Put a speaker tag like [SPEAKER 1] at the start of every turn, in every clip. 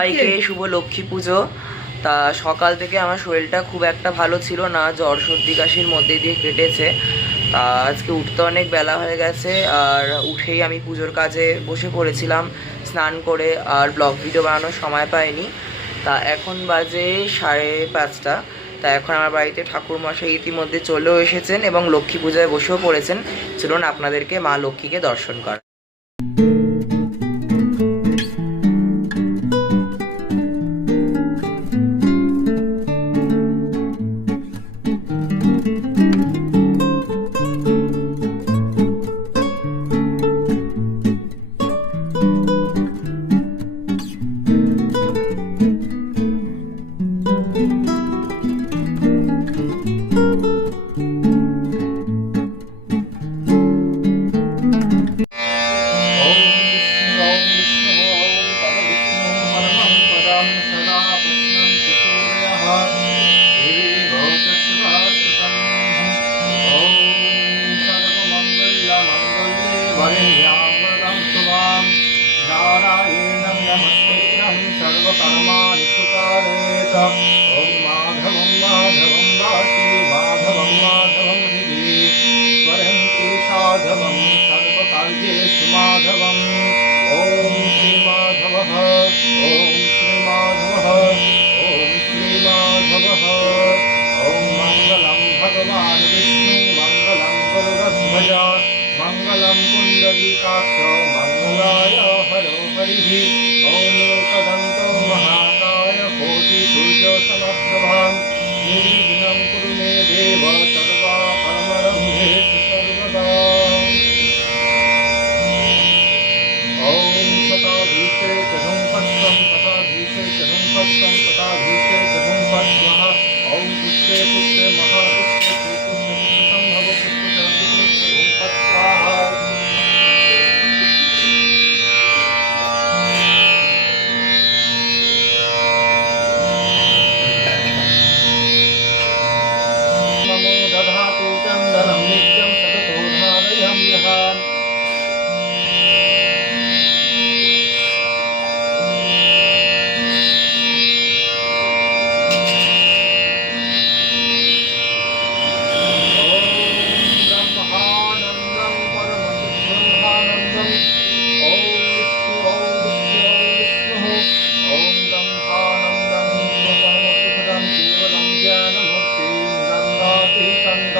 [SPEAKER 1] সবাইকে শুভ লক্ষ্মী পুজো। তা সকাল থেকে আমার শরীরটা খুব একটা ভালো ছিল না জ্বর সর্দি কাশির মধ্যে দিয়ে কেটেছে। তা আজকে উঠতে অনেক বেলা হয়ে গেছে আর উঠেই আমি পুজোর কাজে বসে পড়েছিলাম স্নান করে আর ব্লগ ভিডিও বানানোর সময় পাইনি। তা এখন বাজে সাড়ে পাঁচটা। তা এখন আমার বাড়িতে ঠাকুর মশাই ইতিমধ্যে চলেও এসেছেন এবং লক্ষ্মী পূজায় বসেও পড়েছেন। চলুন আপনাদেরকে মা লক্ষ্মীকে দর্শন কর
[SPEAKER 2] हर्यामनं स्वामि नारायणं नमत्वेन सर्वकर्माणि सुकारेण ॐ एकदन्तो महाकाय कोटिसूर्यसमप्रभां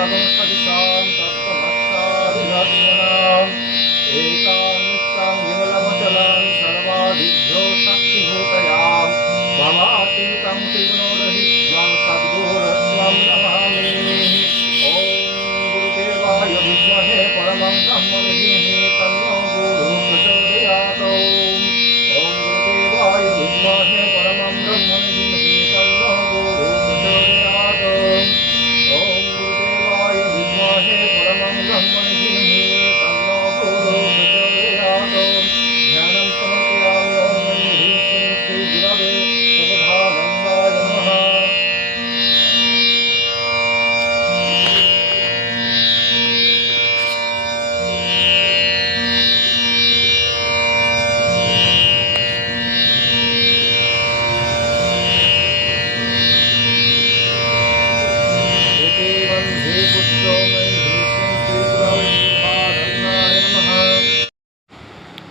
[SPEAKER 2] सदिताम् दत्तमताम् एका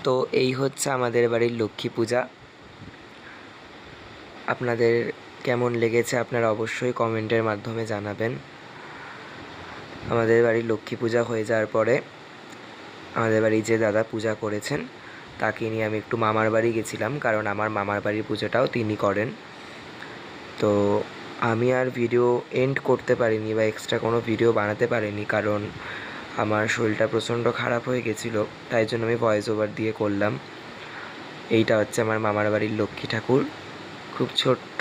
[SPEAKER 1] তো এই হচ্ছে আমাদের বাড়ির লক্ষ্মী পূজা। আপনাদের কেমন লেগেছে আপনারা অবশ্যই কমেন্টের মাধ্যমে জানাবেন। আমাদের বাড়ির লক্ষ্মী পূজা হয়ে যাওয়ার পরে আমাদের বাড়ি যে দাদা পূজা করেছেন, তাকে নিয়ে আমি একটু মামার বাড়ি গেছিলাম, কারণ আমার মামার বাড়ির পুজোটাও তিনি করেন। তো আমি আর ভিডিও এন্ড করতে পারিনি বা এক্সট্রা কোনো ভিডিও বানাতে পারিনি, কারণ আমার শরীরটা প্রচণ্ড খারাপ হয়ে গেছিল, তাই জন্য আমি ভয়েস ওভার দিয়ে করলাম। এইটা হচ্ছে আমার মামার বাড়ির লক্ষ্মী ঠাকুর। খুব ছোট্ট,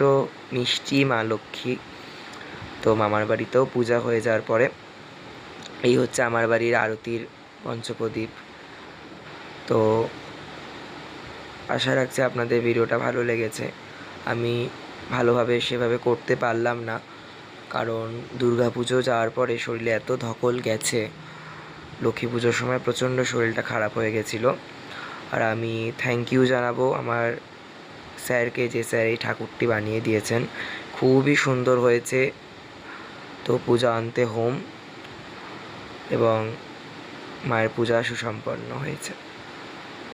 [SPEAKER 1] মিষ্টি মা লক্ষ্মী। তো মামার বাড়িতেও পূজা হয়ে যাওয়ার পরে এই হচ্ছে আমার বাড়ির আরতির পঞ্চপ্রদীপ। তো আশা রাখছি আপনাদের ভিডিওটা ভালো লেগেছে। আমি ভালোভাবে সেভাবে করতে পারলাম না, কারণ দুর্গা পুজো যাওয়ার পরে শরীরে এত ধকল গেছে। লক্ষ্মী পুজোর সময় প্রচণ্ড শরীরটা খারাপ হয়ে গেছিল। আর আমি থ্যাংক ইউ জানাব আমার স্যারকে যে স্যার এই ঠাকুরটি বানিয়ে দিয়েছেন। খুবই সুন্দর হয়েছে। তো পূজা আনতে হোম এবং মায়ের পূজা সুসম্পন্ন হয়েছে।